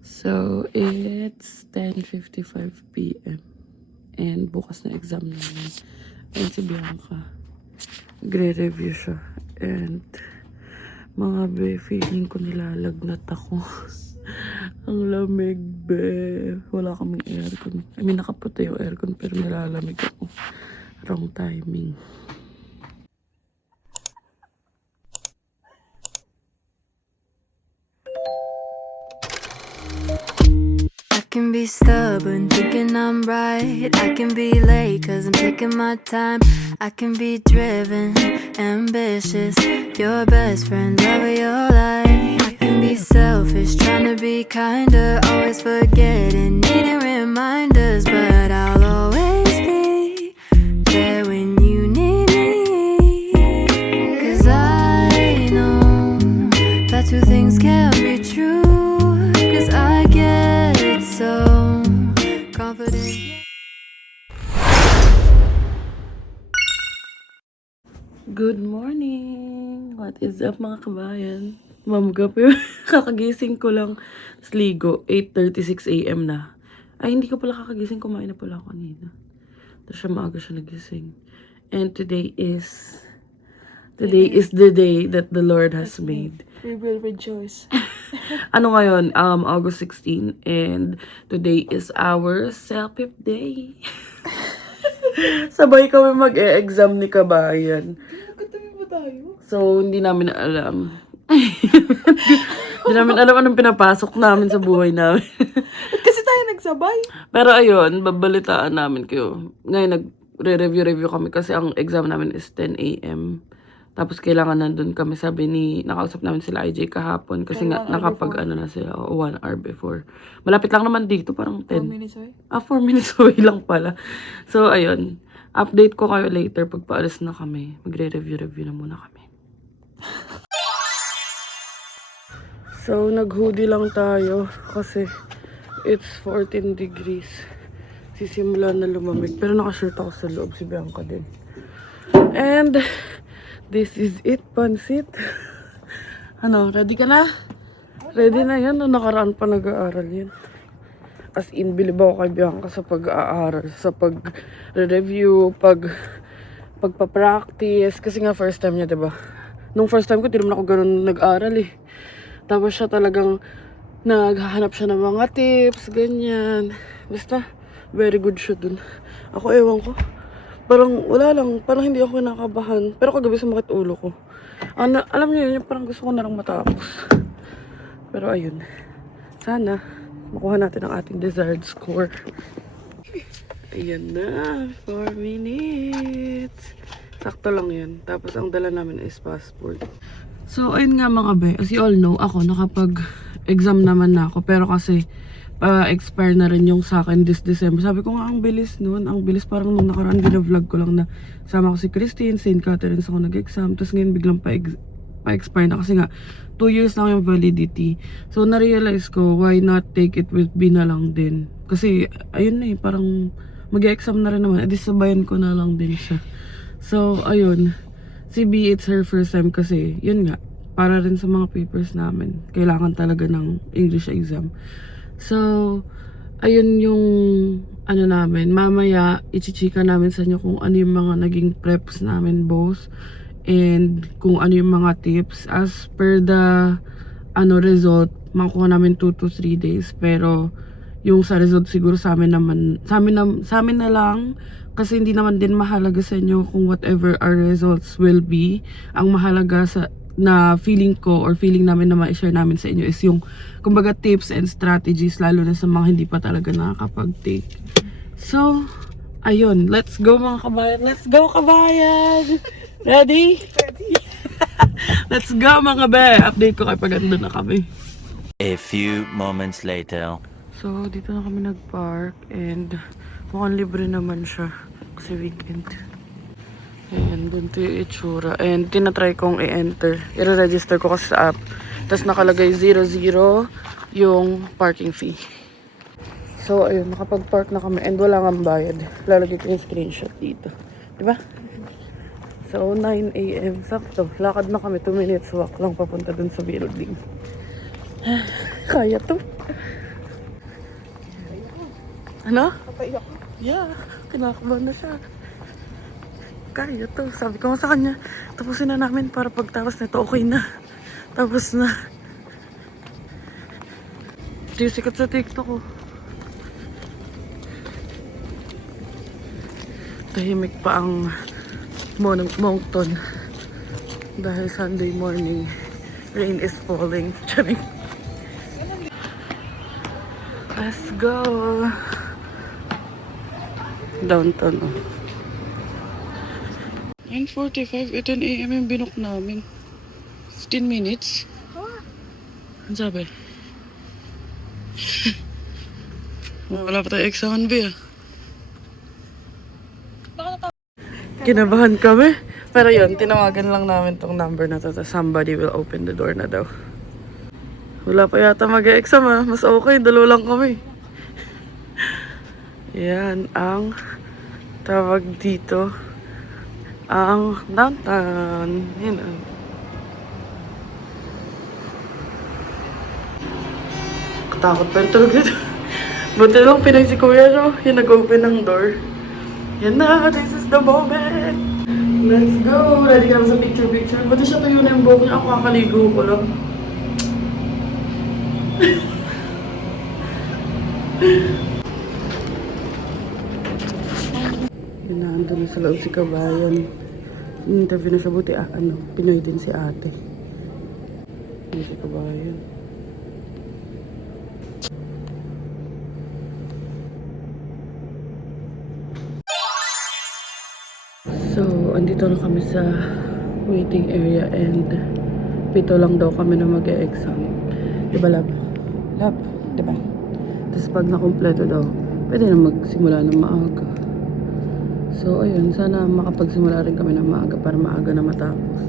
So, it's 10:55 p.m. And bukas na exam namin. And si Bianca, nagre-review siya. And mga be, feeling ko nilalagnat ako. Ang lamig, be. Wala kaming aircon. I mean, nakaputi yung aircon pero nilalamig ako. Wrong timing. I can be stubborn, thinking I'm right. I can be late, cause I'm taking my time. I can be driven, ambitious. Your best friend, love of your life. I can be selfish, trying to be kinder. Always forgetting, needing reminders. But I'll always be there when you need me. Cause I know that two things can't be true. Cause I get it so confident. Good morning! What is up mga kabayan? Mamga pa yun. Kakagising ko lang. Tapos ligo. 8:36 a.m. na. Ay, hindi ko pala kakagising. Kumain na pala ako kanina. Tapos siya maaga siya nagising. And today is the day that the Lord has made. We will rejoice. Ano ngayon? August 16. And today is our self-pip day. Sabay kami mag-e-exam ni kabayan. Katabi ba tayo? So, hindi namin alam. Hindi namin alam anong pinapasok namin sa buhay namin. Ba't kasi tayo nagsabay? Pero ayun, babalitaan namin kayo. Ngayon, nagre-review kami kasi ang exam namin is 10 a.m. Tapos kailangan nandun kami, sabi ni, nakausap namin sila IJ kahapon kasi nga 1 hour nakapag before. ano na sila, 1 hour before. Malapit lang naman dito, parang 4 10. minutes away. 4 minutes away lang pala. So, ayun. Update ko kayo later pag paalis na kami. Magre-review na muna kami. So, nag-hoodie lang tayo kasi it's 14 degrees. Sisimula na lumamig. Pero naka-shirt ako sa loob, si Bianca din. And this is it, pansit. Ano, ready ka na? Ready na yan. Nakaraan pa nag-aaral yan. As in, bilib ako kay Bianca sa pag-aaral, sa pag-review, pagpa-practice. Kasi nga first time niya, diba? Nung first time ko, di naman ako ganun nag-aaral eh. Tapos siya talagang naghahanap siya ng mga tips, ganyan. Basta, very good siya dun. Ako, ewan ko. Parang wala lang, parang hindi ako kinakabahan. Pero kagabi sumakit ulo ko. Alam niyo yun, parang gusto ko na lang matapos. Pero ayun, sana makuha natin ang ating desired score. Ayan na, 4 minutes. Sakto lang yan. Tapos ang dala namin is passport. So, ayun nga mga be, as you all know, ako nakapag-exam naman na ako. Pero kasi, expire na rin yung sa akin this December. Sabi ko nga, ang bilis nun. Ang bilis, parang nung nakaraan, vlog ko lang na sama ko si Christine, St. Catherine's ako nag-exam. Tapos ngayon biglang pa-expire na kasi nga 2 years lang yung validity. So na-realize ko why not take it with B na lang din. Kasi ayun na eh, parang mag-exam na rin naman. Edi sabayan ko na lang din siya. So ayun, si B, it's her first time kasi yun nga, para rin sa mga papers namin, kailangan talaga ng English exam. So ayun yung ano namin, mamaya ichichika namin sa inyo kung ano yung mga naging preps namin both. And kung ano yung mga tips as per the result, makuha namin 2 to 3 days. Pero yung sa result siguro sa amin na lang, kasi hindi naman din mahalaga sa inyo kung whatever our results will be. Ang mahalaga na feeling ko or feeling namin na ma-share namin sa inyo is yung kumbaga tips and strategies, lalo na sa mga hindi pa talaga nakakapag-take. So ayun, let's go mga kabayan. Let's go kabayan! Ready? Ready? Let's go mga be! Update ko kapag andun na kami. A few moments later. So, dito na kami nag-park and mukhang libre naman siya kasi weekend. Ayan, ganito yung itsura. And tinatry kong i-enter. I-register ko kasi sa app. Tapos nakalagay 00 yung parking fee. So, ayun, nakapag-park na kami and wala nga bayad. Lalagay ko yung screenshot dito. Diba? So, 9 a.m. Sakto. Lakad na kami. 2 minutes walk lang papunta dun sa building. Kaya to. Ano? Papaiyak. Yeah, kinakabahan na siya. Kaya to. Sabi ko nga sa kanya, tapusin na namin para pagtapos nito, okay na. Tapos na. Ito yung sikat sa TikTok ko. Tahimik pa ang Moncton. Dahil Sunday morning, rain is falling. Charing. Let's go. Downtown, oh. 9:45, 10 a.m. yung binook namin. 15 minutes. Ano sabi? Wala pa tayo examen, B, ah. Kinabahan kami. Pero yun, tinawagan lang namin tong number na to. Somebody will open the door na daw. Wala pa yata mag-exam, ah. Mas okay, dalawa lang kami. Yan ang tawag dito. Ang downtown. Yan ang. Katakot pa yung tulog dito. Buti lang pinay si Kuya, no? Yung nag-open ng door. Yan na, this is the moment. Let's go. Ready ka naman sa picture-picture. Buti siya tuyo na yung buhok niya. Ako kakaligo ko lang. Yun na, ando na sa loob si Kabayan. Interview na siya, buti Pinoy din si ate. Yun si Kabayan. So, andito na kami sa waiting area and 7 lang daw kami na mag-e-exam. Diba, Lab? Lab, diba? Tapos pag nakumpleto daw, pwede na magsimula ng maaga. So, ayun, sana makapagsimula rin kami ng maaga para maaga na matapos.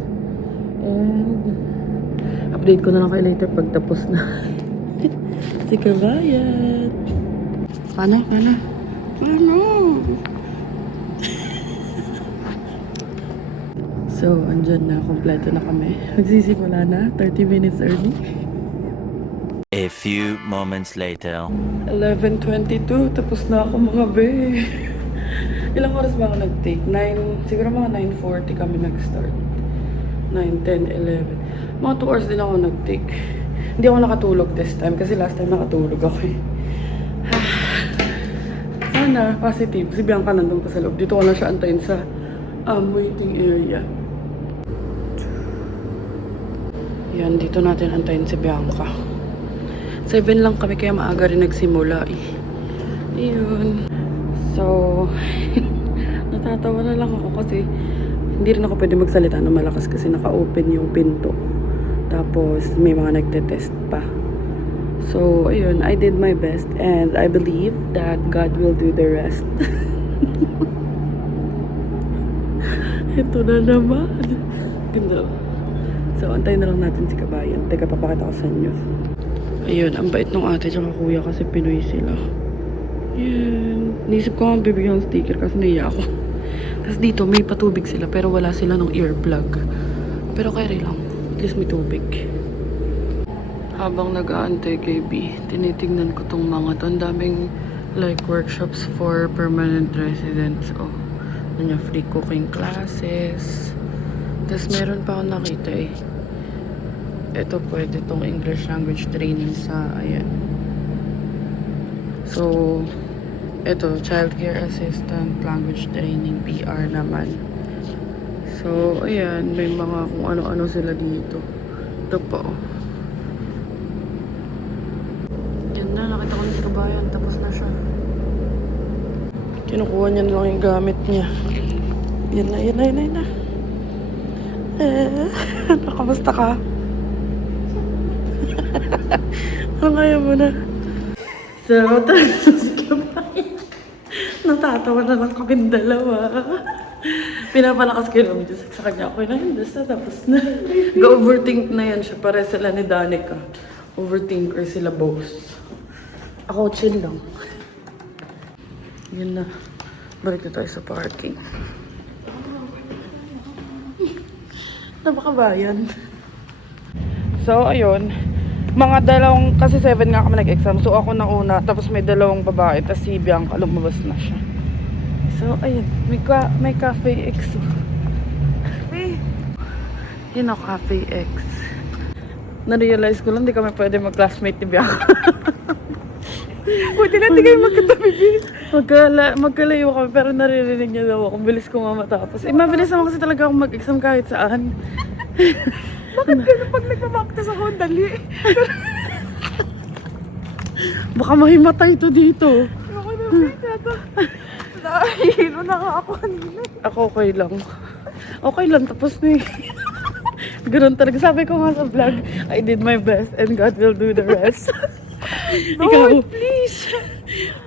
And, update ko na lang kayo later pag tapos na. Si Kabayan. Paano? So, andyan na. Kompleto na kami. Magsisimula na. 30 minutes early. A few moments later. 11:22. Tapos na ako mga be. Ilang oras ba ako nag-take? 9, siguro mga 9:40 kami nag-start. 9, 10, 11. Mga 2 hours din ako nag-take. Hindi ako nakatulog this time kasi last time nakatulog ako eh. Sana, positive. Si Bianca nandun pa sa loob. Dito ko na siya antayin sa waiting area. Yan, dito natin antayin si Bianca. 7 lang kami kaya maaga rin nagsimula eh. Ayun. So, natatawa na lang ako kasi hindi rin ako pwede magsalita ng malakas kasi naka-open yung pinto. Tapos, may mga nagte-test pa. So, ayun, I did my best and I believe that God will do the rest. Ito na naman. Ganda. So, antayin na lang natin si Kabayan. Teka, papakita ko sa inyo. Ayun, ang bait ng ate tsaka kuya kasi Pinoy sila. Yan. Naisip ko nga bibigyan ng sticker kasi naiya ako. Tapos dito, may patubig sila pero wala sila ng earplug. Pero carry lang. At least may tubig. Habang nag-aantay kay B, tinitignan ko tong mga to. Ang daming like workshops for permanent residents. Oh, ano, free cooking classes. Tapos meron pa ako nakita eh. Ito pwede tong English language training sa, ayan. So, ito, childcare assistant, language training, PR naman. So, ayan, may mga kung ano-ano sila dito. Ito po. Yan na, nakita ko na si Kabayan, tapos na siya. Kinukuha niya na lang yung gamit niya. Yan na. Nakamusta ka? Ano kaya mo na? So, tapos Kabayan. Natatawa na lang kami dalawa. Pinapalakas ko yung sa kanya. Okay na yun, basta tapos na. Ga-overthink na yan siya. Pare sila ni Danica. Overthinker sila both. Ako chill lang. Yun na. Balik na tayo sa parking. Napakabayan. So, ayun. Mga dalawang, kasi 7 nga kami nag-exam. So ako na una, tapos may dalawang babae, tapos si Bianca lumabas na siya. So ayun, may Cafe X. Yun o, Cafe X. Na-realize ko lang, di kami pwede mag-classmate ni Bianca. Buti na, di kayo magkatabi. Magkalayo kami, pero naririnig niya daw ako. Bilis ko nga matapos. Mabilis naman kasi talaga ako mag-exam kahit saan. Bakit gano'n pag nagmamaktas ako? Dali. Baka mahimatay to dito. Ako na, Bea. Nahihilo na nga ako kanina. Ako okay lang. Okay lang, tapos na eh. Ganun talaga. Sabi ko nga sa vlog, I did my best and God will do the rest. Lord, please.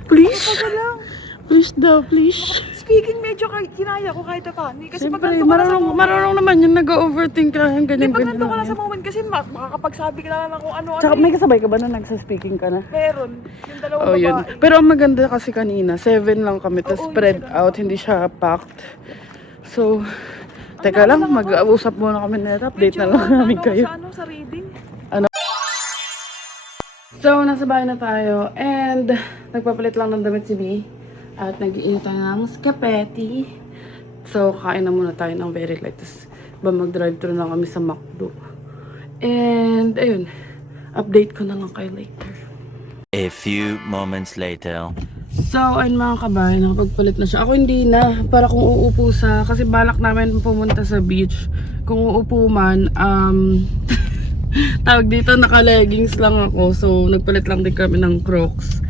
Please? Ako lang. Please daw, please. Speaking, medyo kinaya ko kahit paano. Kasi pag Siyempre, nandun ka na sa moment, marunong naman yun. Nag-overthink lang. hindi, Ganyan, pag ganyan nandun ka na lang sa yan. moment kasi makakapagsabi ka na lang kung ano-ano. Tsaka may kasabay ka ba na nagsa-speaking ka na? Meron. Yung dalawang Oh, yun. babae. Pero ang maganda kasi kanina, 7 lang kami, tapos Oo, spread yung out, hindi siya packed. So, teka lang, mag-uusap muna kami na update na lang namin kayo. Sa reading. So, nasa bahay na tayo, and nagpapalit lang ng damit si B. At nag-iinit tayo ng spaghetti. So, kain na muna tayo ng very light. Tapos, mag-drive-thru na kami sa McDo. And, ayun, update ko na lang kayo later. A few moments later. So, ayun mga kabahay, nakapagpalit na siya. Ako hindi na, para kung uupo sa, kasi balak namin pumunta sa beach. Kung uupo man, tawag dito, naka-leggings lang ako. So, nagpalit lang din kami ng Crocs.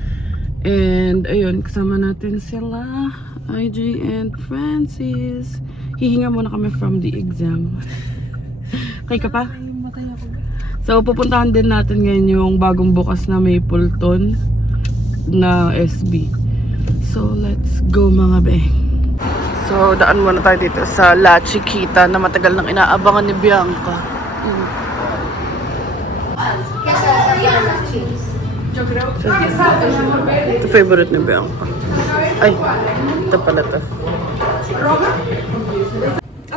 And, ayun, kasama natin sila, IG and Francis. Hihinga muna kami from the exam. Kay ka pa? Ay, matay ako. So, pupuntahan din natin ngayon yung bagong bukas na Mapleton na SB. So, let's go mga be. So, daan muna tayo dito sa La Chiquita na matagal nang inaabangan ni Bianca. Ito favorite ni Bianca. Ay, ito pala to.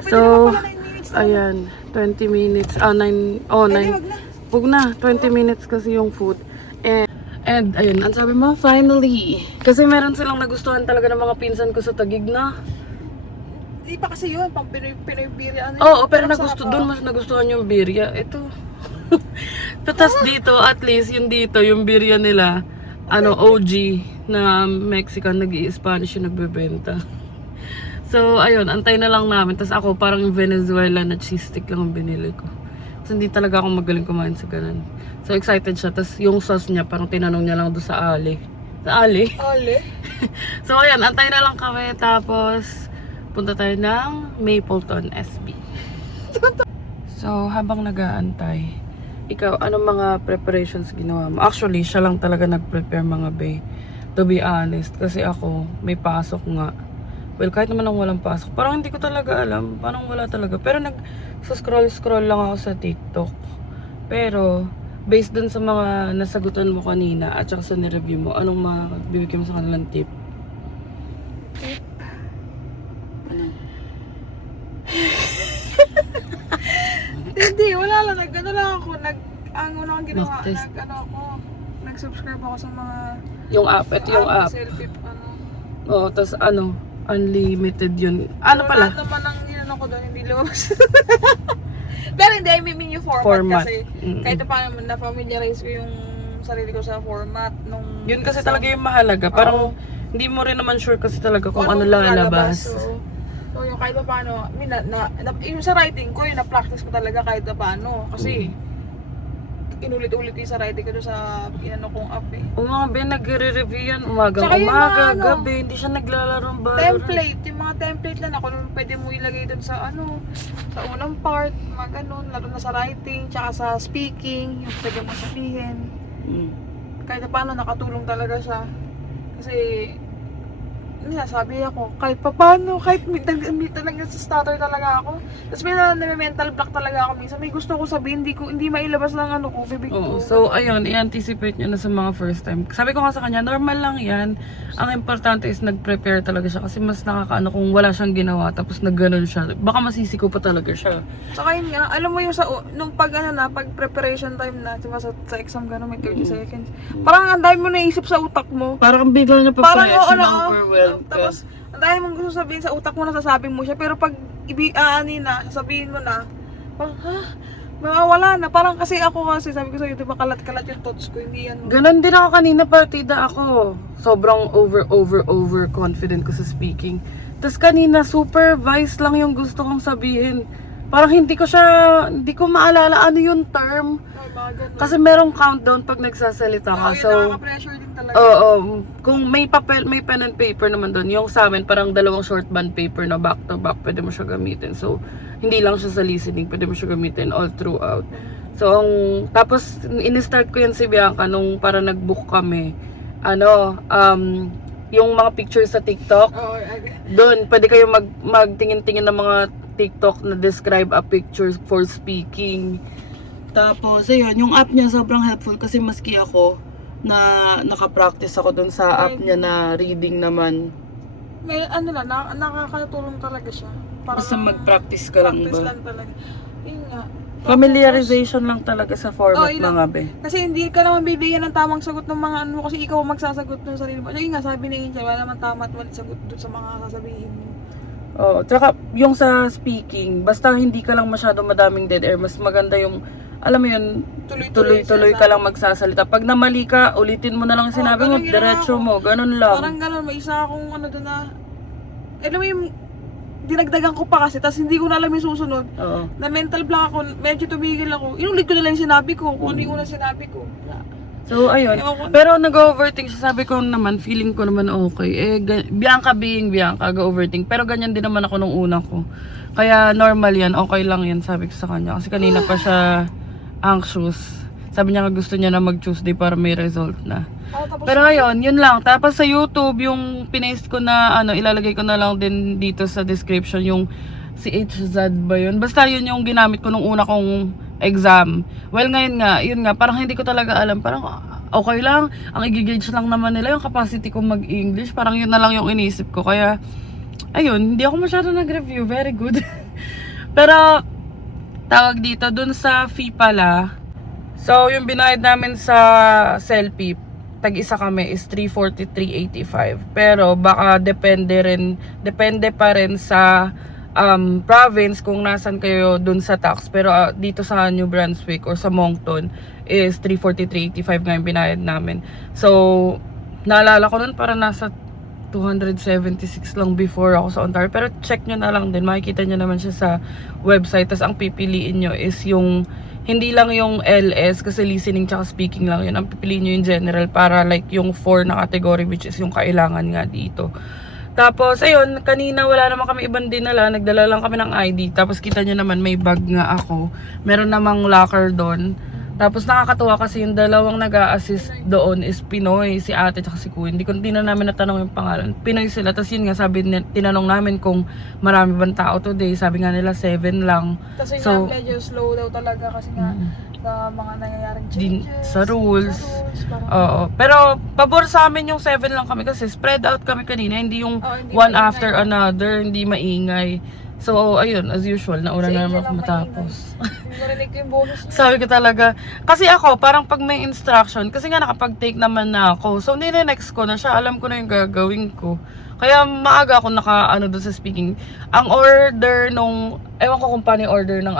So, ayan, 20 minutes, 9, oh 9, huwag na, 20 minutes kasi yung food. And ayun, ang sabi mo, finally. Kasi meron silang nagustuhan talaga ng mga pinsan ko sa Taguig na. Hindi pa kasi yun, pang Pinoy birya. Ano Oo, yun? pero Masarap, doon mas nagustuhan yung birya. Ito. Tapos dito, at least yung dito, yung birya nila, OG na Mexican, nag-i-Spanish yung nagbebenta. So, ayun, antay na lang namin. Tapos ako, parang yung Venezuela na cheese stick lang ang binili ko. Kasi hindi talaga ako magaling kumain sa ganun. So, excited siya. Tapos yung sauce niya, parang tinanong niya lang doon sa Ali. Sa Ali? Ale. So, ayan, antay na lang kami. Tapos, punta tayo ng Mapleton SB. So, habang nag-aantay, ikaw, anong mga preparations ginawa mo? Actually, siya lang talaga nag-prepare mga bay. To be honest, kasi ako, may pasok nga. Well, kahit naman ang walang pasok, parang hindi ko talaga alam. Parang wala talaga. Pero nag-scroll lang ako sa TikTok. Pero, based dun sa mga nasagutan mo kanina at saka sa nireview mo, anong mabibigyan mo sa kanilang tip? Hindi, wala lang. Nag-ano lang ako. Ang una kong ginawa, Mag-test. nag-subscribe ako sa mga Yung app, ito yung app. selfie, Oo, tas unlimited yun. Ano pala? Lahat naman ang ginano ko doon, hindi lumabas. Pero hindi, I mean yung format. Kasi kahit paano na-familiarize ko yung sarili ko sa format nung Yun kasi talaga yung mahalaga. Parang hindi mo rin naman sure kasi talaga kung ano lalabas. So yung kahit paano, yung sa writing ko, yung na-practice ko talaga kahit paano. Kasi inulit-ulit yung sa writing ko doon sa ginano kong app eh. O mga Ben, nagre-review yan umaga, Tsaka yung mga gabi. Hindi siya naglalarong ba? Template, yung mga template lang ako nung pwede mo ilagay doon sa sa unang part, mga ganun, lalo na sa writing, tsaka sa speaking, yung pwede mo sabihin. Mm. Kahit paano nakatulong talaga siya. Kasi sabi ako, kahit paano, kahit may talaga sa stutter talaga ako. Tapos may mental block talaga ako minsan. May gusto ko sabihin, hindi mailabas lang ano ko, bibig Oo. ko. So, ayun, i-anticipate nyo na sa mga first time. Sabi ko nga sa kanya, normal lang yan. Ang importante is nag-prepare talaga siya kasi mas nakakaano kung wala siyang ginawa tapos nagganon siya. Baka masisiko pa talaga siya. Saka yun nga, alam mo yung nung pag preparation time na, diba sa exam gano'n, may 30 seconds. Parang ang dami mo naisip sa utak mo. Parang bigla na Parang pa-fresh oo, na oo. overwhelmed ka. Tapos, ang dami mong gusto sabihin sa utak mo, nasasabi mo siya. Pero pag sasabihin mo na, parang, mawawala na. Parang kasi sabi ko sa'yo, di ba kalat-kalat yung thoughts ko, hindi yan. Ganon din ako kanina, partida ako. Sobrang over confident ko sa speaking. Tapos kanina, supervised lang yung gusto kong sabihin. Parang hindi ko maalala ano yung term. Ay, mga ganun. Kasi merong countdown pag nagsasalita ka. Oo, yun, So, nakaka-pressure din talaga. oo. Kung may papel, may pen and paper naman doon. Yung sa amin, parang dalawang short band paper na back to back, pwede mo siya gamitin. So, hindi lang siya sa listening, pwede mo siya gamitin all throughout. So, tapos, in-start ko yan si Bianca nung para nag-book kami. Yung mga pictures sa TikTok, Oo, doon, pwede kayo magtingin-tingin ng mga TikTok na describe a picture for speaking. Tapos, ayun, yung app niya sobrang helpful kasi maski ako na nakapractice ako doon sa app niya na reading naman. may nakakatulong talaga siya. Para Basta mag-practice ka lang practice ba? lang talaga. Yun nga. Familiarization lang talaga sa format yun lang. mga be. Kasi hindi ka naman bibigyan ng tamang sagot ng mga ano kasi ikaw ang magsasagot ng sarili mo. Yun nga, sabi ni Angel, wala naman tama at walang sagot doon sa mga sasabihin mo. Oo, tsaka yung sa speaking, basta hindi ka lang masyado madaming dead air, mas maganda yung, alam mo yun, tuloy-tuloy ka lang magsasalita. Pag namali ka, ulitin mo na lang yung sinabi mo, ganun diretso ginawa ko. mo, ganun lang. Parang gano'n, may isa akong ano doon na, alam mo yung, dinagdagan ko pa kasi, tapos hindi ko na alam yung susunod. Oo. Na mental block ako, medyo tumigil ako. Inulit ko na lang yung sinabi ko, kung ano yung unang sinabi ko. So, ayun. Pero nag-overthink siya. Sabi ko naman, feeling ko naman okay. Bianca being Bianca, go-overthink. Pero ganyan din naman ako nung una ko. Kaya normal yan, okay lang yan, sabi ko sa kanya. Kasi kanina pa siya anxious. Sabi niya gusto niya na mag-Tuesday para may result na. Pero ayun, yun lang. Tapos sa YouTube, yung pinaste ko na, ilalagay ko na lang din dito sa description, yung si HZ ba yun? Basta yun yung ginamit ko nung una kong exam. Well, ngayon nga, yun nga, parang hindi ko talaga alam. Parang okay lang. Ang i-gauge lang naman nila yung capacity ko mag-English. Parang yun na lang yung inisip ko. Kaya, ayun, hindi ako masyado nag-review. Very good. Pero, tawag dito, dun sa fee pala. So, yung binayad namin sa selfie, tag-isa kami is 343.85. Pero, baka depende pa rin sa province kung nasan kayo dun sa tax. Pero dito sa New Brunswick or sa Moncton is 343.85 nga yung binayad namin. So, naalala ko nun para nasa 276 lang before ako sa Ontario. Pero check nyo na lang din. Makikita nyo naman siya sa website. Tapos ang pipiliin nyo is yung hindi lang yung LS kasi listening tsaka speaking lang yun. Ang pipiliin nyo yung general para like yung 4 na category which is yung kailangan nga dito. Tapos, ayun, kanina wala naman kami ibang dinala. Nagdala lang kami ng ID. Tapos, kita nyo naman, may bag nga ako. Meron namang locker doon. Tapos, nakakatuwa kasi yung dalawang nag-a-assist doon is Pinoy. Si ate at si kuya. Hindi na namin natanong yung pangalan. Pinoy sila. Tapos, yun nga, tinanong namin kung marami bang tao today. Sabi nga nila, 7 lang. Kasi So, nga, medyo slow daw talaga kasi nga, sa mga nangyayaring changes. sa rules. parang, Oo. Pero, pabor sa amin yung 7 lang kami kasi spread out kami kanina. Hindi yung hindi one maingay. after another. Hindi maingay. So, ayun, as usual, nauna Si na Angel naman ako ang matapos. Hindi narinig ko yung bonus niya. Sabi ko talaga, kasi ako, parang pag may instruction, kasi nga nakapag-take naman na ako. So, nire-next ko na siya. Alam ko na yung gagawin ko. Kaya maaga ako doon sa speaking. Ang order nung, ewan ko kung paano yung order ng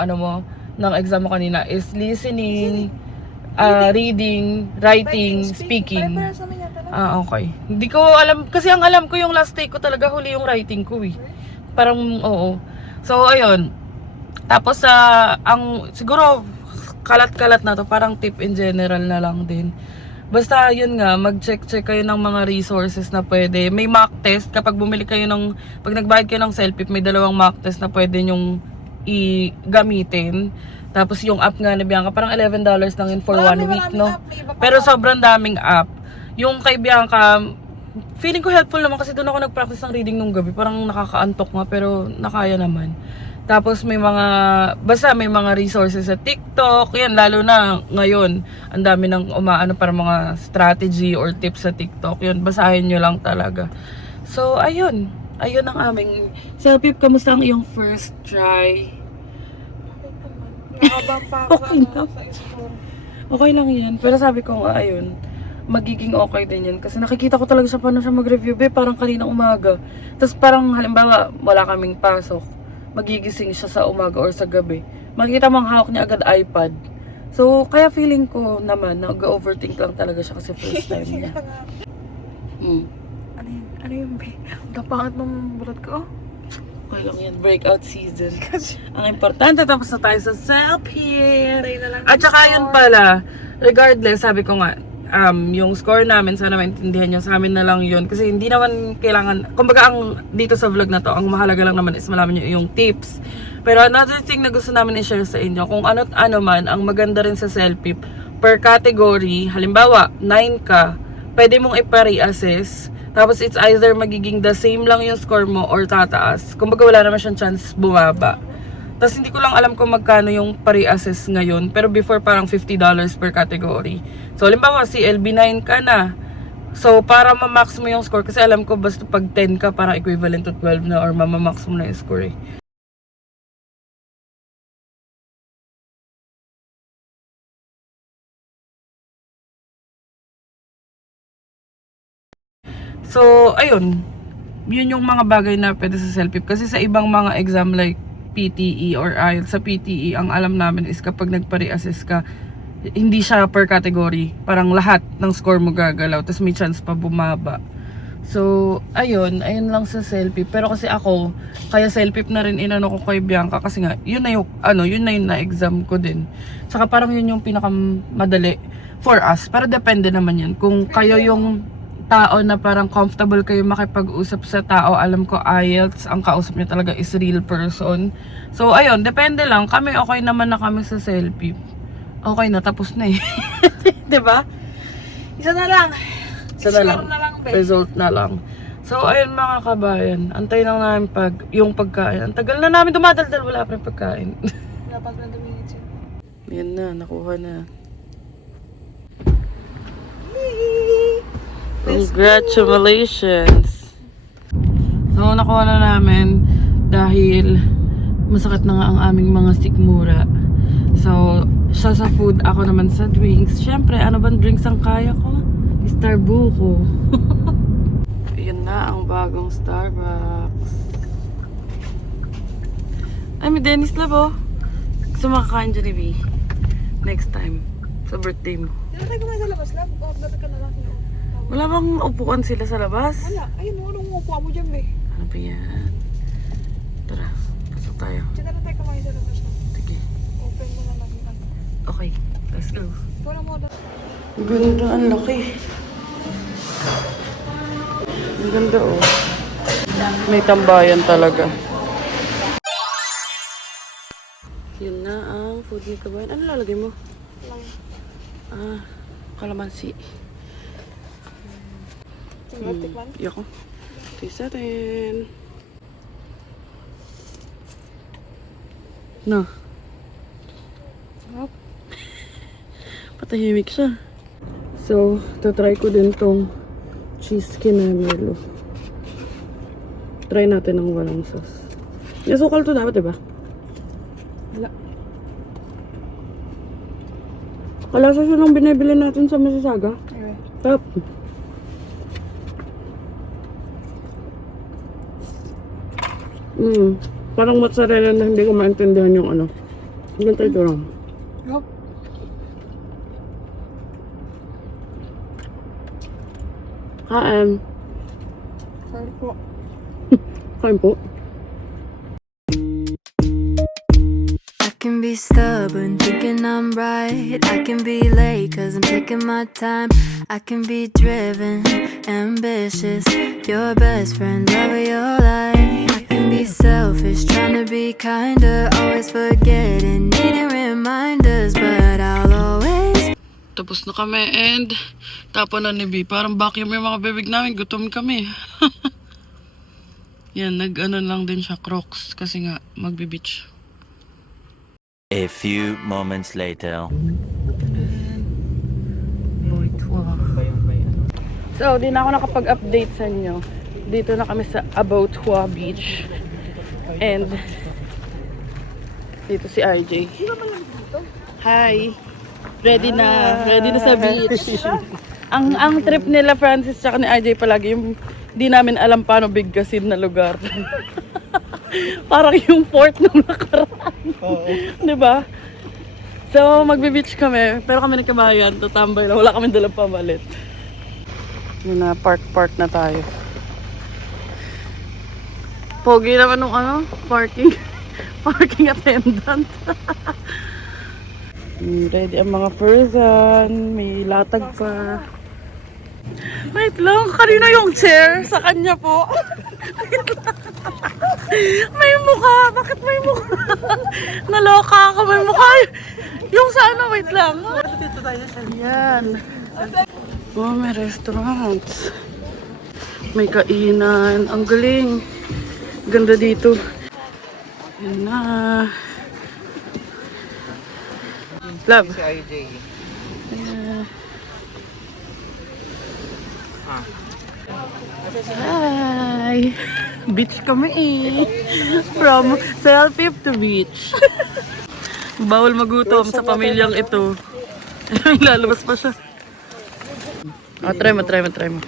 ng exam mo kanina is listening, reading, writing, speaking. Pare-pare sa amin yan talaga. Okay. Hindi ko alam, kasi ang alam ko yung last take ko talaga huli yung writing ko eh. Parang, oo. So, ayun. Tapos, siguro, kalat-kalat na to, parang tip in general na lang din. Basta, yun nga, mag-check kayo ng mga resources na pwede. May mock test, kapag bumili kayo pag nagbayad kayo ng selfie, may 2 mock test na pwede nyong i-gamitin. Tapos yung app nga na Bianca, parang $11 lang yun for 1 week, no? Pero sobrang daming app. Yung kay Bianca, feeling ko helpful naman kasi doon ako nag-practice ng reading nung gabi. Parang nakakaantok nga pero nakaya naman. Tapos may mga resources sa TikTok. Yan, lalo na ngayon. Ang dami ng umaano para mga strategy or tips sa TikTok. Yun, basahin nyo lang talaga. So, ayun. Ayun ang aming selfie. Kamusta ang iyong first try? Nakaba pa ako Okay lang. sa score. Okay lang yan. Pero sabi ko nga, ayun, magiging okay din yan. Kasi nakikita ko talaga siya paano siya mag-review. Parang kaninang umaga. Tapos parang halimbawa, wala kaming pasok. Magigising siya sa umaga or sa gabi. Makikita mo ang hawak niya agad iPad. So, kaya feeling ko naman, nag-overthink lang talaga siya kasi first time niya. Ano yun? Ano yun, be? Ang tapangat ng bulat ko. Okay lang yan, breakout season. Ang importante, tapos na tayo sa selfie. Tayo na lang At yung saka score. yun pala, regardless, sabi ko nga, yung score namin, sana maintindihan nyo, sa amin na lang yun. Kasi hindi naman kailangan, kumbaga ang dito sa vlog na to, ang mahalaga lang naman is malaman nyo yung tips. Pero another thing na gusto namin i-share sa inyo, kung ano't ano man, ang maganda rin sa selfie, per category, halimbawa, 9 ka, pwede mong i-reassess. Tapos it's either magiging the same lang yung score mo or tataas. Kumbaga wala naman siyang chance bumaba. Tapos hindi ko lang alam kung magkano yung pare-assess ngayon. Pero before parang $50 per category. So halimbawa si LB9 ka na. So para ma-max mo yung score, kasi alam ko basta pag 10 ka parang equivalent to 12 na or ma-max mo na yung score eh. So, ayun. Yun yung mga bagay na pwede sa selfie. Kasi sa ibang mga exam like PTE or IELTS, sa PTE, ang alam namin is kapag nagpare-assess ka, hindi siya per category. Parang lahat ng score mo gagalaw. Tapos may chance pa bumaba. So, ayun lang sa selfie. Pero kasi ako, kaya selfie na rin inano ko kay Bianca kasi nga, yun na yung na-exam ko din. Saka parang yun yung pinakamadali for us. Pero depende naman yan. Kung kayo yung tao na parang comfortable kayo makipag-usap sa tao, alam ko IELTS, ang kausap niya talaga is real person. So, ayun, depende lang. Kami okay naman na kami sa selfie. Okay na, tapos na eh. Diba? Isa na lang. Isa na lang. Score na lang, be. Result na lang. So, ayun mga kabayan. Antay lang namin yung pagkain. Ang tagal na namin dumadaldal, wala pa rin pagkain. Dapat na 2 minutes yun. Yan na, nakuha na. Congratulations! So, nakuha na namin dahil masakit na nga ang aming mga sikmura. So, siya sa food, ako naman sa drinks. Siyempre, ano bang drinks ang kaya ko? Starbucks. Yan na ang bagong Starbucks. Ay, may Dennis Labo. Gusto makakain Jollibee. Next time. Sa birthday mo. Hindi na tayo kumain sa labas, lab. Order ka na lang yun. Wala bang upuan sila sa labas? Wala. Ayun, anong upuan mo dyan, be? Ano ba yan? Tara, pasok tayo. Diyan na lang tayo kumain sa labas. Sige. Open mo na lang yung ano. Okay, let's go. Wala mo order. Ang ganda, ang laki. Ang ganda oh. May tambayan talaga. Yun na ang food ni Kabayan. Ano lalagay mo? Lang. Kalamansi. Tingnan, tikman. Yoko. Taste natin. No. Sarap. Patahimik siya. So, tatry ko din tong cheese kinamelo. Try natin ng walang sauce. May asukal to dapat, diba? Wala. Kalasa siya nung binibili natin sa Mississauga. Anyway. Tap. Parang mozzarella na hindi ko maintindihan yung ano. Ganito ito lang. Yup. Kain. Sorry po. Kain po. I can be stubborn, thinking I'm right. I can be late, cause I'm taking my time. I can be driven, ambitious. Your best friend, love of your life. I can be selfish, trying to be kinder. Always forgetting, needing reminders. But I'll always Tapos na kami and tapon na ni B. Parang vacuum yung mga bibig namin. Gutom kami. Yan, nag-ano lang din siya, Crocs. Kasi nga, magbe-beach. A few moments later. So, di na ako nakapag-update sa inyo. Dito na kami sa About Hua Beach. And dito si RJ. Hi! Ready na sa beach. Ang trip nila, Francis, tsaka ni RJ palagi yung di namin alam paano bigkasin na lugar. Parang yung port nung nakaraan. Diba? So, magbe-beach kami. Pero kami nagkabayan, tatambay lang. Wala kami dalang pamalit. Yun na, park na tayo. Pogi naman nung parking attendant. Ready ang mga frozen. May latag pa. Wait lang, kanina yung chair sa kanya po. May mukha. Bakit may mukha? Naloka ako, may mukha. Yung sa wait lang. Yan. Oh, may restaurants. May kainan. Ang galing. Ganda dito. Yan na. Love. Si RJ. Hi! Beach kami From selfie to beach. Bawal magutom sa pamilyang ito. Lalabas pa siya. Try mo.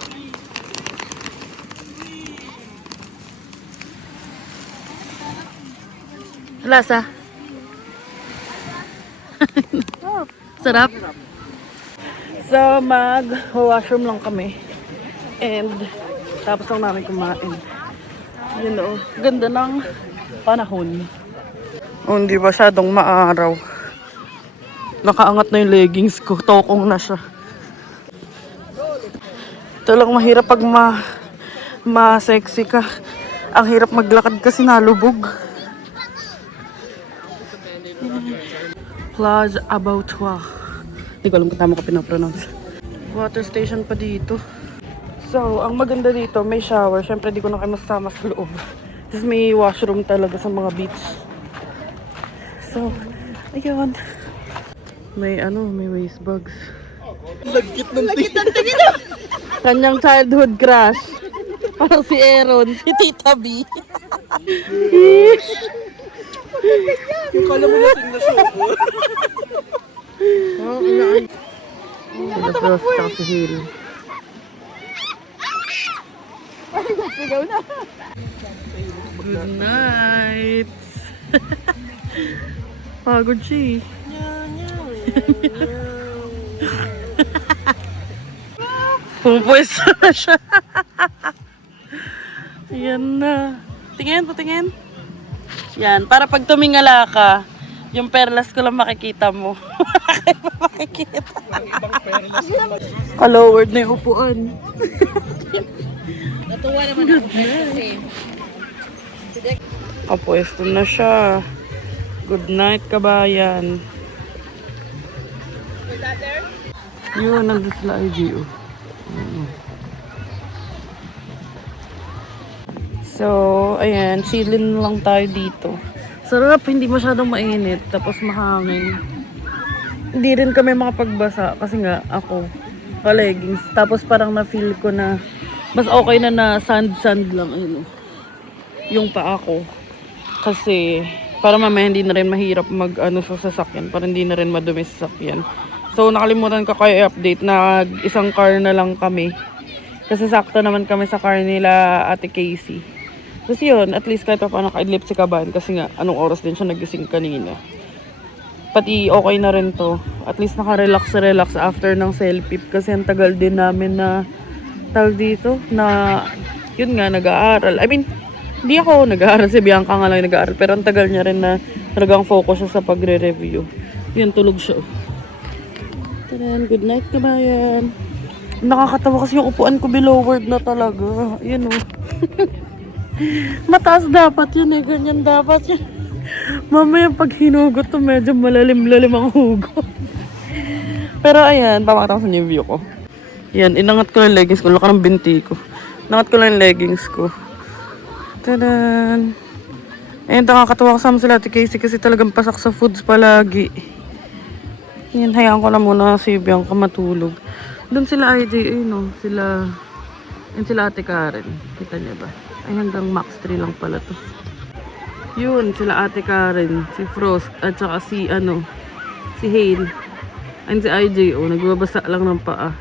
Lasa. Sarap. So, mag-washroom lang kami. And, tapos lang namin kumain. You know, ganda ng panahon. Hindi masyadong maaraw. Nakaangat na yung leggings ko. Tokong na siya. Ito lang mahirap pag ma-sexy ka. Ang hirap maglakad kasi nalubog. Plaza About Hua. Hindi ko alam kung tama ko pinapronounce. Water station pa dito. So, ang maganda dito, may shower. Siyempre, di ko na kayo masama sa loob. Tapos may washroom talaga sa mga beach. So, ayun. May waste bags. Lagkit ng tingin. Kanyang childhood crush. Parang si Aaron, si Tita B. Yung kala mo lasing na siya. Sila Frost tsaka si Hill. Good night. Pagod siya Pupwesto na siya. Ayan na. Tingin. Yan, para pag tumingala ka, yung perlas ko lang makikita mo. Makikita. Ka-lowered na yung upuan. Natuwa naman ako kasi Kapwesto na siya. Good night, kabayan. Yun, nandun sila IGO. So, ayan, chillin lang tayo dito. Sarap, hindi masyadong mainit, tapos mahangin. Hindi rin kami makapagbasa kasi nga ako, ka-leggings. Tapos parang na-feel ko na mas okay na sand lang, yung paa ko. Kasi, para mamaya hindi na rin mahirap sa sasakyan, para hindi na rin madumi sa sasakyan. So, nakalimutan ko kayo i-update na isang car na lang kami. Kasi sakto naman kami sa car nila Ate Casey. Tapos yun, at least kahit pa paano naka-idlip si Kaban kasi nga anong oras din siya nagising kanina. Pati okay na rin to. At least naka-relax after ng selfie kasi ang tagal din namin na tawag dito na yun nga nag-aaral. I mean, hindi ako nag-aaral, si Bianca nga lang nag-aaral pero ang tagal niya rin na talagang focus siya sa pagre-review. Yun, tulog siya. Taran, good night kabayan. Nakakatawa kasi yung upuan ko lowered na talaga. Yun Mataas dapat yun ganyan dapat yun. Mamaya pag hinugot to medyo malalim-lalim ang hugot. Pero ayan, papakita ko sa inyo yung view ko. Yan, inangat ko lang yung leggings ko. Laka ng binti ko. Inangat ko lang yung leggings ko. Tadan! Ayun, nakakatawa kasama sila Ate Casey kasi talagang pasak sa foods palagi. Yan, hayaan ko lang muna si Bianca matulog. Doon sila ID, no? Sila Ate Karen. Kita niya ba? Ay, hanggang max 3 lang pala to. Yun, sila Ate Karen, si Frost, at saka si Hale. Ayun si IJ, nagbabasa lang ng paa.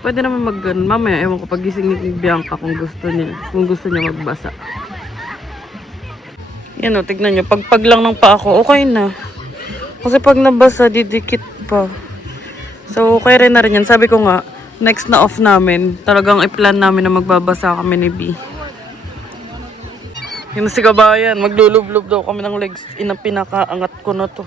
Pwede naman mamaya, ewan ko pag gising ni Bianca kung gusto niya magbasa. Yan o, tignan nyo, pag lang ng paa ko, okay na. Kasi pag nabasa, didikit pa. So, okay rin na rin yan. Sabi ko nga, next na off namin, talagang i-plan namin na magbabasa kami ni B. Yun si Kabayan, maglulublob daw kami ng legs. Pinakaangat ko na to.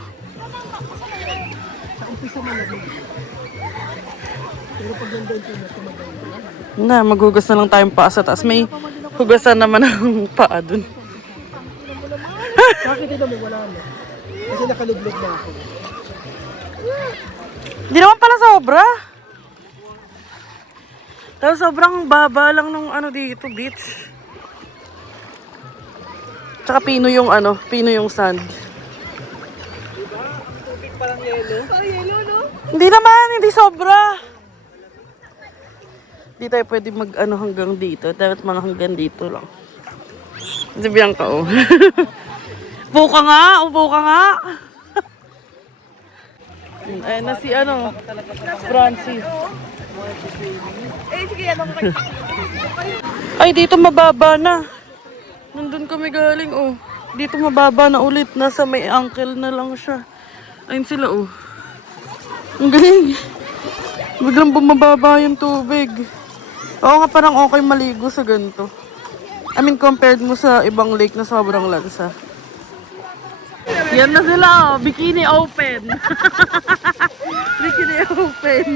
Na, maghugas na lang tayong paa sa taas. May hugasan naman ang paa dun. Bakit ito mo wala na? Kasi nakalublog na ako. Hindi naman pala sobra. Tapos sobrang baba lang nung dito, beach. Tsaka pino yung sand. Tubig parang yelo. Parang yelo, no? Hindi naman, hindi sobra. Hindi tayo pwede hanggang dito. Dapat mga hanggang dito lang. Si Bianca, oh. Upo ka nga. Ayun na si Francis. Sige, ano ka kayo? Ay, dito mababa na. Nandun kami galing, oh. Dito mababa na ulit. Nasa may ankle na lang siya. Ayun sila, oh. Ang galing. Biglang bumababa yung tubig. Oo nga, parang okay maligo sa ganito. I mean, compared mo sa ibang lake na sobrang lansa. Yan na sila, oh. Bikini open. Bikini open.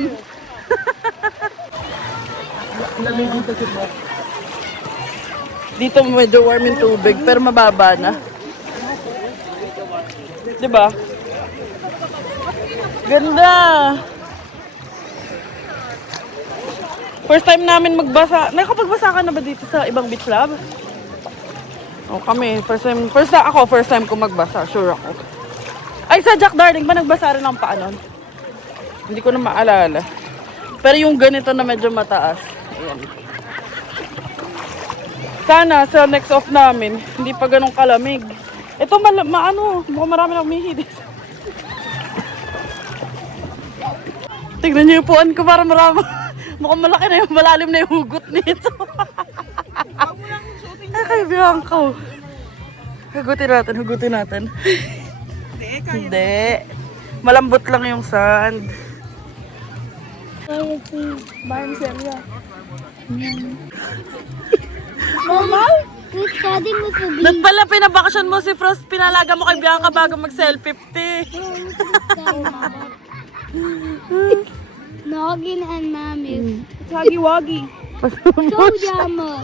Dito medyo warm yung tubig, pero mababa na. Diba? Ganda! First time namin magbasa. Nakapagbasa ka na ba dito sa ibang beach club? O kami, first time ko magbasa, sure ako. Ay, sa Jack Darling ba nagbasa rin ng paa nun? Hindi ko na maalala. Pero yung ganito na medyo mataas. Ayan. Sana sa next off namin, hindi pa ganun kalamig. Ito mukhang marami na umihid. Tignan niyo yung puan ko para marami. Mukhang malaki na yung malalim na yung hugot nito. Ay, kay Bianca. Hugutin natin. Hindi. Malambot lang yung sand. Normal? We're starting with the Doon pala pinabakasyon mo si Frost, pinalaga mo kay Bianca bago mag-self-50. Noggin and Mammoth. Hagi-wagi. Sojama.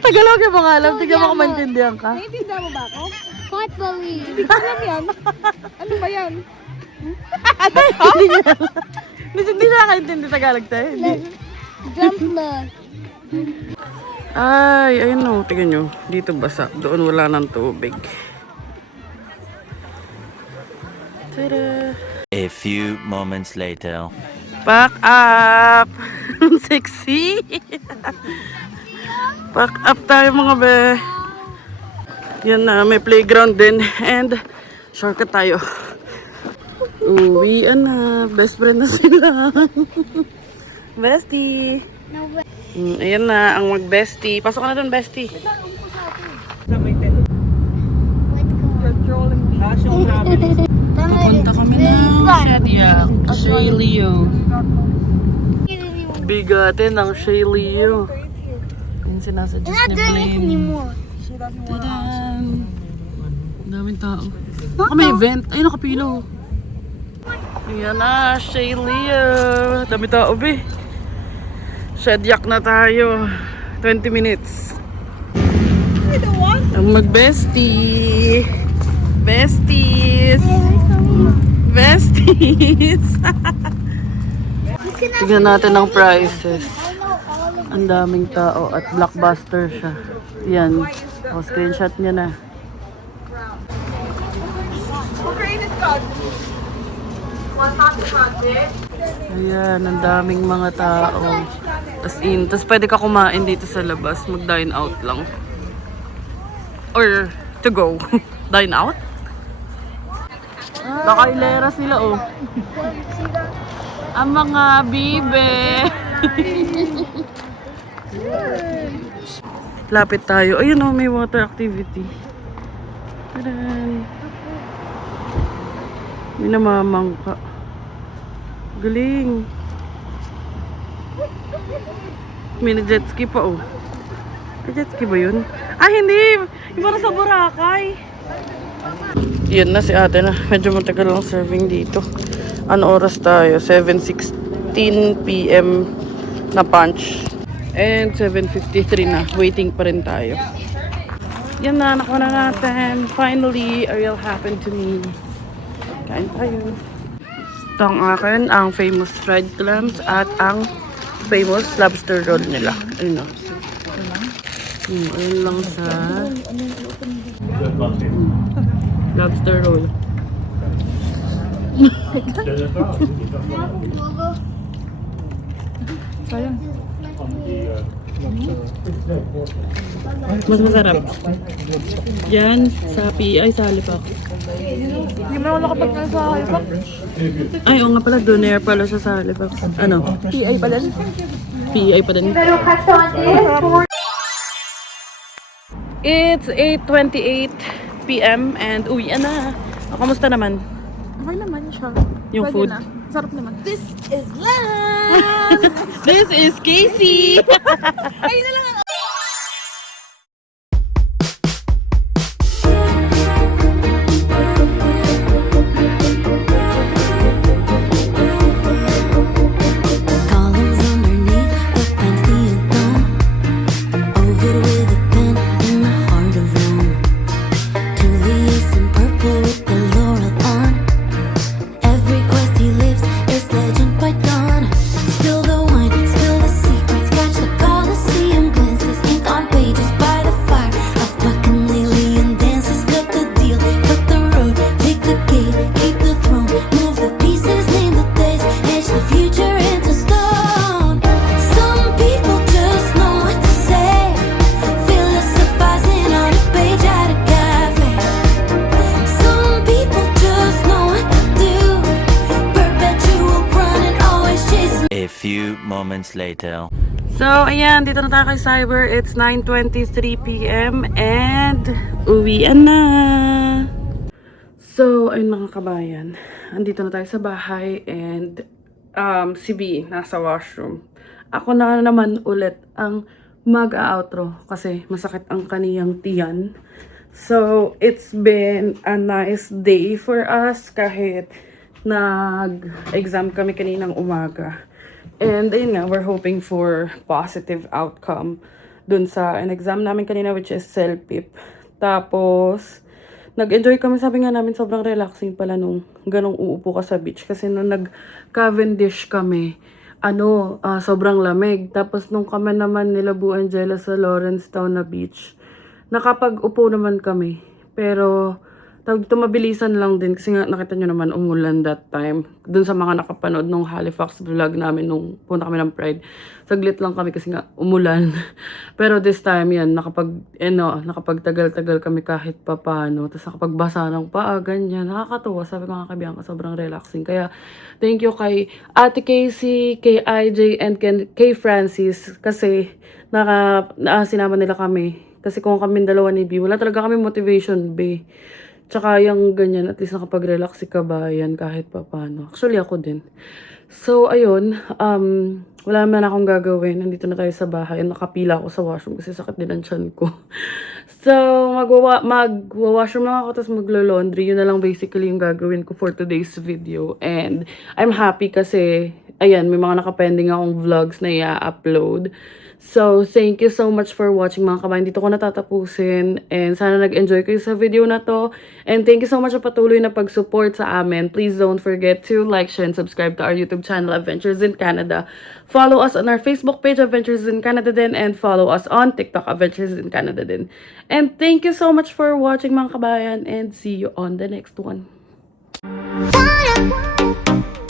Tagalog yung mga alam, tignan mo kung maintindihan ka. Naiintindihan mo ba ako? Potpourri. Hindi ko alam yan. Ano ba yan? Hindi na nakaintindi Tagalog tayo. Jumpler. Ay, ayun o, tignan nyo. Dito basa, doon wala ng tubig. Tada! A few moments later. Pack up! Sexy! Pack up tayo mga be. Yan na, may playground din. And, shortcut tayo. Uwian na. Best friend na sila. Bestie! No way. Ayan na, ang mag-bestie. Pasok ka na dun, bestie. Let's go. Punta kami ng Shadiac. Shay Leo. Bigatin ng Shay Leo. Yung sinasuggest Not ni doing it Blaine. anymore. Tadaan! Ang daming tao. Baka may event. Ay, nakapilo. Ayan na, Shay Leo. Dami tao, be. Shadiac na tayo. 20 minutes. Ang mag-bestie. Besties. besties! Tignan natin ang prices. Ang daming tao at blockbuster siya. Yan. O, screenshot niya na. Credit card. 100. Ayan, ang daming mga tao. As in, tapos pwede ka kumain dito sa labas. Mag-dine out lang. Or, to go. Dine out? Baka ilera sila, oh. Ang mga bibe. Lapit tayo. Ayun, oh, may water activity. Tadan. May namamangka. Galing. May jet ski pa, oh. May jet ski ba yun? Ah, hindi! Iba na sa Boracay. Yun na si ate na. Medyo matagal lang serving dito. Ano oras tayo? 7:16 PM na punch. And 7:53 na. Waiting pa rin tayo. Yan na, nakuha na natin. Finally, a real happened to me. Kain tayo. Ito ang akin, ang famous fried clams at ang famous lobster roll nila. Ayun o. Ayun lang sa lobster roll. Mas masarap. Yan, sa PI, sa Halifax. Hindi mo na nakapagkain sa Halifax. Ay, oo nga pala, donaire pala siya sa Halifax. Ano? PI pa din. PI pa din. It's 8:28 PM and uwi na. O, kamusta naman? Okay naman siya. Yung food? Na. Sarap naman. This is land! This is Casey! Ayun na lang. Columns underneath the Pantheon dome, oval with a pen in the heart of Rome. Julius in purple with the laurel on. Every quest he lives is legend by dawn. Spill the wine, spill the secrets, catch the Colosseum glances, ink on pages by the fire of bacchanalian dances. Cut the deal, cut the road, take the gate, keep the throne, move the pieces, name the days, etch the future into stone. Some people just know what to say, philosophizing on a page at a cafe. Some people just know what to do, perpetual running, always chasing. A few moments later. So, ayan, dito na tayo kay Cyber. It's 9:23 PM and uwian na. So, ayun mga kabayan. Andito na tayo sa bahay and si B nasa washroom. Ako na naman ulit ang mag-outro kasi masakit ang kaniyang tiyan. So, it's been a nice day for us kahit nag-exam kami kaninang umaga. And ayun nga, we're hoping for positive outcome dun sa an exam namin kanina which is CELPIP. Tapos, nag-enjoy kami. Sabi nga namin sobrang relaxing pala nung ganong uupo ka sa beach. Kasi nung nag-Cavendish kami, sobrang lamig. Tapos nung kami naman nila Bu Angela sa Lawrence Town na beach, nakapag-upo naman kami. Pero, tawag dito, mabilisan lang din. Kasi nga, nakita nyo naman, umulan that time. Dun sa mga nakapanood nung Halifax vlog namin nung punta kami ng Pride. Saglit lang kami kasi nga, umulan. Pero this time, yan, nakapagtagal-tagal kami kahit papano. Tapos nakapagbasa ng paa, ganyan. Nakakatuwa. Sabi ko nga kay Bianca, sobrang relaxing. Kaya, thank you kay Ate Casey, kay IJ, and kay Francis. Kasi, sinama nila kami. Kasi kung kami dalawa ni B, wala talaga kami motivation, B. Tsaka yung ganyan, at least nakapag-relax si kabayan kahit pa paano. Actually, ako din. So, ayun. Wala naman akong gagawin. Nandito na tayo sa bahay. Nakapila ako sa washroom kasi sakit din ang tiyan ko. So, magwa-washroom lang ako tapos maglo-laundry. Yun na lang basically yung gagawin ko for today's video. And I'm happy kasi ayan, may mga nakapending akong vlogs na i-upload. So, thank you so much for watching mga kabayan. Dito ko natatapusin. And sana nag-enjoy kayo sa video na to. And thank you so much sa patuloy na pag-support sa amin. Please don't forget to like, share, and subscribe to our YouTube channel, Adventures in Canada. Follow us on our Facebook page, Adventures in Canada din. And follow us on TikTok, Adventures in Canada din. And thank you so much for watching mga kabayan. And see you on the next one. Bye.